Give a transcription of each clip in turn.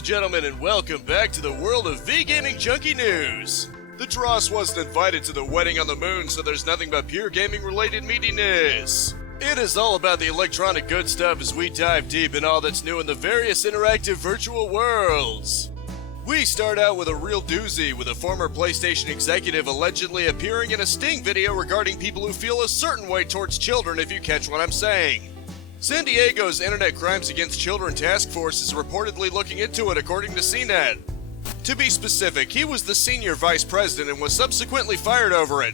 and gentlemen, and welcome back to the world of V-Gaming Junkie News. The Dross wasn't invited to the wedding on the moon, so there's nothing but pure gaming-related meatiness. It is all about the electronic good stuff as we dive deep in all that's new in the various interactive virtual worlds. We start out with a real doozy, with a former PlayStation executive allegedly appearing in a Sting video regarding people who feel a certain way towards children, if you catch what I'm saying. San Diego's Internet Crimes Against Children Task Force is reportedly looking into it, according to CNET. To be specific, he was the senior vice president and was subsequently fired over it.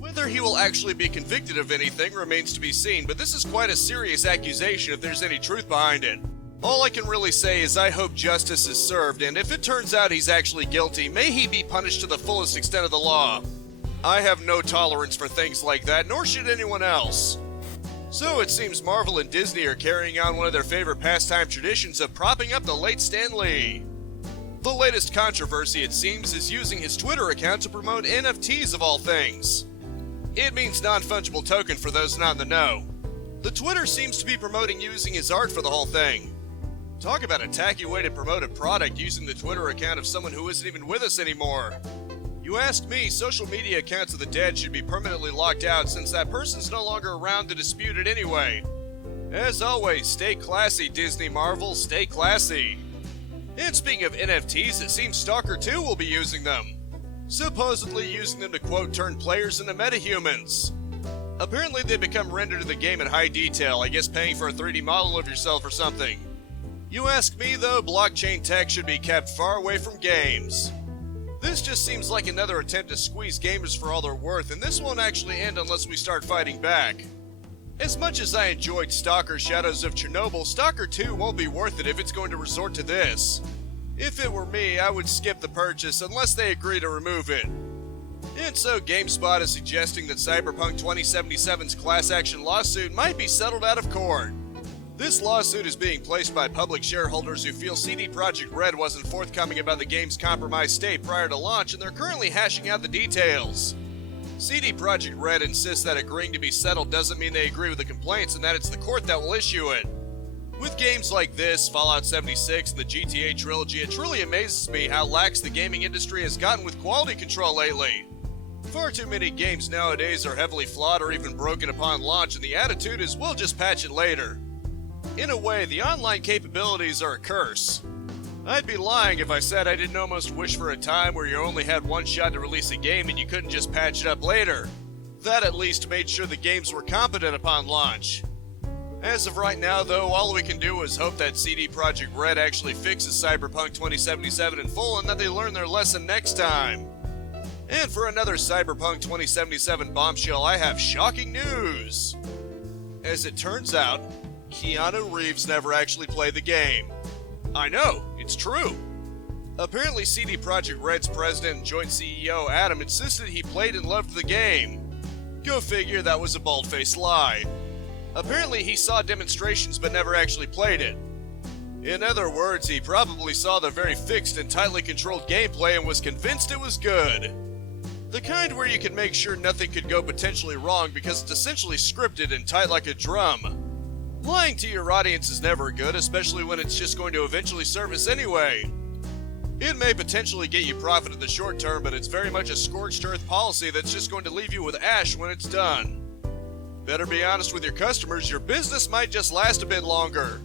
Whether he will actually be convicted of anything remains to be seen, but this is quite a serious accusation if there's any truth behind it. All I can really say is I hope justice is served, and if it turns out he's actually guilty, may he be punished to the fullest extent of the law. I have no tolerance for things like that, nor should anyone else. So it seems Marvel and Disney are carrying on one of their favorite pastime traditions of propping up the late Stan Lee. The latest controversy, it seems, is using his Twitter account to promote NFTs of all things. It means non-fungible token for those not in the know. The Twitter seems to be promoting using his art for the whole thing. Talk about a tacky way to promote a product using the Twitter account of someone who isn't even with us anymore. You ask me, social media accounts of the dead should be permanently locked out since that person's no longer around to dispute it anyway. As always, stay classy, Disney Marvel, stay classy. And speaking of NFTs, it seems STALKER 2 will be using them. Supposedly using them to quote turn players into metahumans. Apparently they become rendered in the game in high detail, I guess paying for a 3D model of yourself or something. You ask me though, blockchain tech should be kept far away from games. This just seems like another attempt to squeeze gamers for all they're worth, and this won't actually end unless we start fighting back. As much as I enjoyed Stalker Shadows of Chernobyl, Stalker 2 won't be worth it if it's going to resort to this. If it were me, I would skip the purchase unless they agree to remove it. And so GameSpot is suggesting that Cyberpunk 2077's class action lawsuit might be settled out of court. This lawsuit is being placed by public shareholders who feel CD Projekt Red wasn't forthcoming about the game's compromised state prior to launch, and they're currently hashing out the details. CD Projekt Red insists that agreeing to be settled doesn't mean they agree with the complaints and that it's the court that will issue it. With games like this, Fallout 76, and the GTA trilogy, it truly amazes me how lax the gaming industry has gotten with quality control lately. Far too many games nowadays are heavily flawed or even broken upon launch, and the attitude is we'll just patch it later. In a way, the online capabilities are a curse. I'd be lying if I said I didn't almost wish for a time where you only had one shot to release a game and you couldn't just patch it up later. That at least made sure the games were competent upon launch. As of right now though, all we can do is hope that CD Projekt Red actually fixes Cyberpunk 2077 in full and that they learn their lesson next time. And for another Cyberpunk 2077 bombshell, I have shocking news. As it turns out, Keanu Reeves never actually played the game. I know, it's true. Apparently CD Projekt Red's president and joint CEO Adam insisted he played and loved the game. Go figure, that was a bald-faced lie. Apparently he saw demonstrations but never actually played it. In other words, he probably saw the very fixed and tightly controlled gameplay and was convinced it was good. The kind where you can make sure nothing could go potentially wrong because it's essentially scripted and tight like a drum. Lying to your audience is never good, especially when it's just going to eventually service anyway. It may potentially get you profit in the short term, but it's very much a scorched earth policy that's just going to leave you with ash when it's done. Better be honest with your customers, your business might just last a bit longer.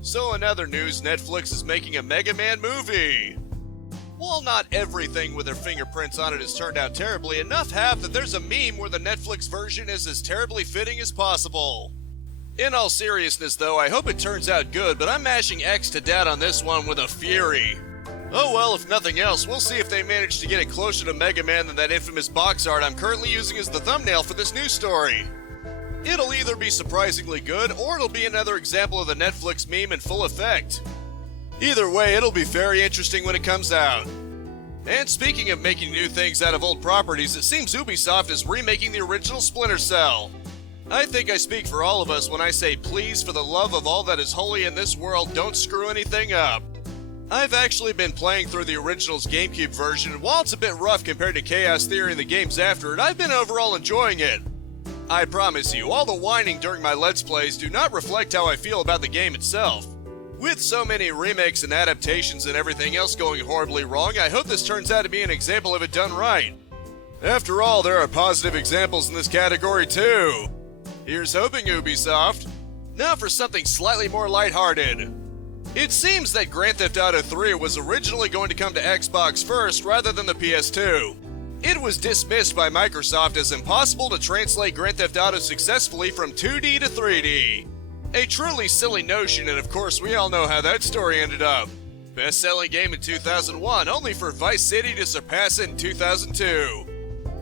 So in other news, Netflix is making a Megaman movie. While not everything with their fingerprints on it has turned out terribly, enough have that there's a meme where the Netflix version is as terribly fitting as possible. In all seriousness though, I hope it turns out good, but I'm mashing X to dad on this one with a fury. Oh well, if nothing else, we'll see if they manage to get it closer to Mega Man than that infamous box art I'm currently using as the thumbnail for this news story. It'll either be surprisingly good, or it'll be another example of the Netflix meme in full effect. Either way, it'll be very interesting when it comes out. And speaking of making new things out of old properties, it seems Ubisoft is remaking the original Splinter Cell. I think I speak for all of us when I say please, for the love of all that is holy in this world, don't screw anything up. I've actually been playing through the original's GameCube version, and while it's a bit rough compared to Chaos Theory and the games after it, I've been overall enjoying it. I promise you, all the whining during my Let's Plays do not reflect how I feel about the game itself. With so many remakes and adaptations and everything else going horribly wrong, I hope this turns out to be an example of it done right. After all, there are positive examples in this category too. Here's hoping, Ubisoft. Now for something slightly more lighthearted. It seems that Grand Theft Auto 3 was originally going to come to Xbox first rather than the PS2. It was dismissed by Microsoft as impossible to translate Grand Theft Auto successfully from 2D to 3D. A truly silly notion, and of course we all know how that story ended up. Best-selling game in 2001, only for Vice City to surpass it in 2002.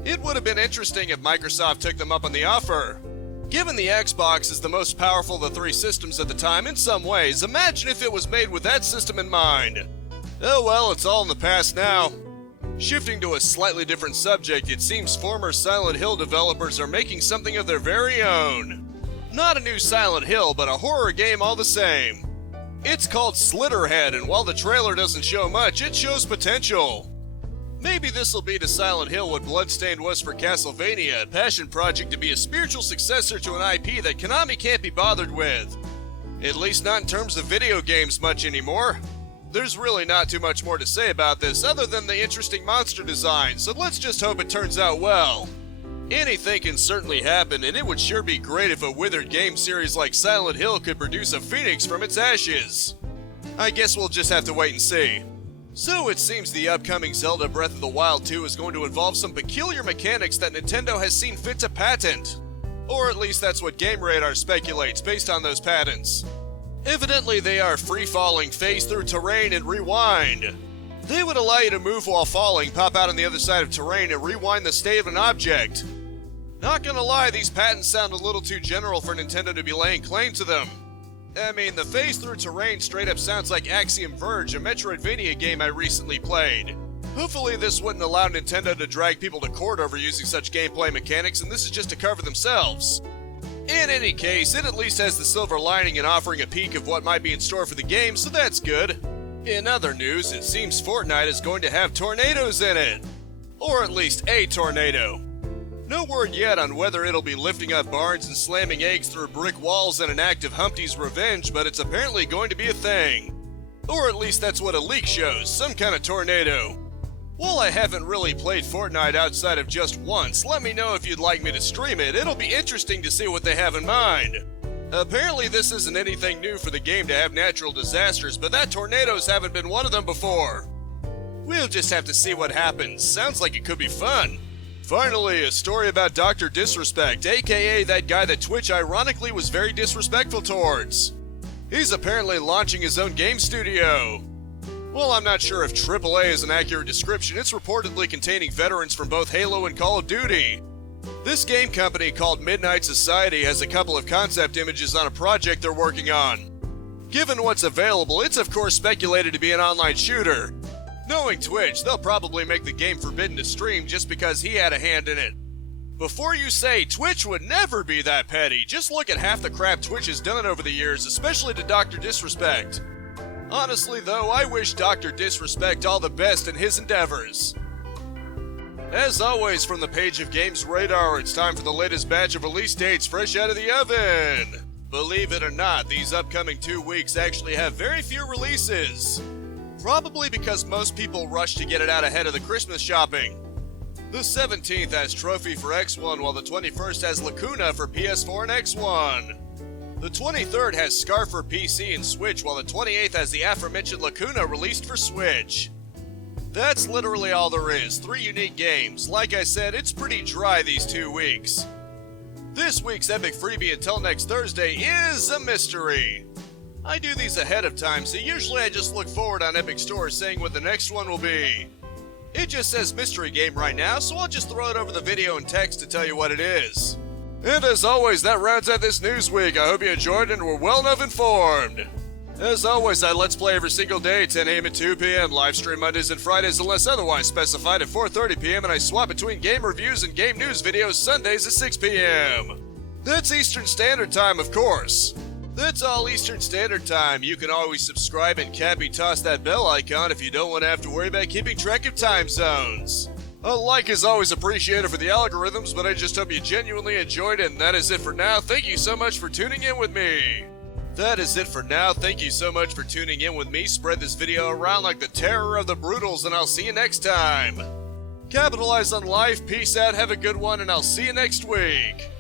It would have been interesting if Microsoft took them up on the offer. Given the Xbox is the most powerful of the three systems at the time in some ways, imagine if it was made with that system in mind. Oh well, it's all in the past now. Shifting to a slightly different subject, it seems former Silent Hill developers are making something of their very own. Not a new Silent Hill, but a horror game all the same. It's called Slitterhead, and while the trailer doesn't show much, it shows potential. Maybe this'll be to Silent Hill what Bloodstained was for Castlevania, a passion project to be a spiritual successor to an IP that Konami can't be bothered with. At least not in terms of video games much anymore. There's really not too much more to say about this other than the interesting monster design, so let's just hope it turns out well. Anything can certainly happen, and it would sure be great if a withered game series like Silent Hill could produce a phoenix from its ashes. I guess we'll just have to wait and see. So it seems the upcoming Zelda Breath of the Wild 2 is going to involve some peculiar mechanics that Nintendo has seen fit to patent. Or at least that's what Game Radar speculates based on those patents. Evidently they are free-falling, phase through terrain, and rewind. They would allow you to move while falling, pop out on the other side of terrain, and rewind the state of an object. Not gonna lie, these patents sound a little too general for Nintendo to be laying claim to them. I mean, the phase through terrain straight up sounds like Axiom Verge, a Metroidvania game I recently played. Hopefully this wouldn't allow Nintendo to drag people to court over using such gameplay mechanics, and this is just to cover themselves. In any case, it at least has the silver lining in offering a peek of what might be in store for the game, so that's good. In other news, it seems Fortnite is going to have tornadoes in it. Or at least a tornado. No word yet on whether it'll be lifting up barns and slamming eggs through brick walls in an act of Humpty's revenge, but it's apparently going to be a thing. Or at least that's what a leak shows, some kind of tornado. While I haven't really played Fortnite outside of just once, let me know if you'd like me to stream it. It'll be interesting to see what they have in mind. Apparently this isn't anything new for the game to have natural disasters, but that tornadoes haven't been one of them before. We'll just have to see what happens. Sounds like it could be fun. Finally, a story about Dr.Disrespect, aka that guy that Twitch ironically was very disrespectful towards. He's apparently launching his own game studio. Well, I'm not sure if AAA is an accurate description. It's reportedly containing veterans from both Halo and Call of Duty. This game company called Midnight Society has a couple of concept images on a project they're working on. Given what's available, it's of course speculated to be an online shooter. Knowing Twitch, they'll probably make the game forbidden to stream just because he had a hand in it. Before you say Twitch would never be that petty, just look at half the crap Twitch has done over the years, especially to Dr.Disrespect. Honestly though, I wish Dr.Disrespect all the best in his endeavors. As always, from the page of Games Radar, it's time for the latest batch of release dates fresh out of the oven. Believe it or not, these upcoming 2 weeks actually have very few releases. Probably because most people rush to get it out ahead of the Christmas shopping. The 17th has Trophy for X1, while the 21st has Lacuna for PS4 and X1. The 23rd has Scar for PC and Switch, while the 28th has the aforementioned Lacuna released for Switch. That's literally all there is, 3 unique games. Like I said, it's pretty dry these 2 weeks. This week's Epic Freebie until next Thursday is a mystery. I do these ahead of time, so usually I just look forward on Epic Store saying what the next one will be. It just says mystery game right now, so I'll just throw it over the video and text to tell you what it is. And as always, that rounds out this news week. I hope you enjoyed and were well enough informed. As always, I Let's Play every single day, 10 a.m. and 2 p.m. Live stream Mondays and Fridays unless otherwise specified at 4:30 p.m. and I swap between game reviews and game news videos Sundays at 6 p.m. That's Eastern Standard Time, of course. That's all Eastern Standard Time. You can always subscribe and cappy toss that bell icon if you don't want to have to worry about keeping track of time zones. A like is always appreciated for the algorithms, but I just hope you genuinely enjoyed it, and that is it for now. Thank you so much for tuning in with me. That is it for now. Thank you so much for tuning in with me. Spread this video around like the terror of the brutals, and I'll see you next time. Capitalize on life, peace out, have a good one, and I'll see you next week.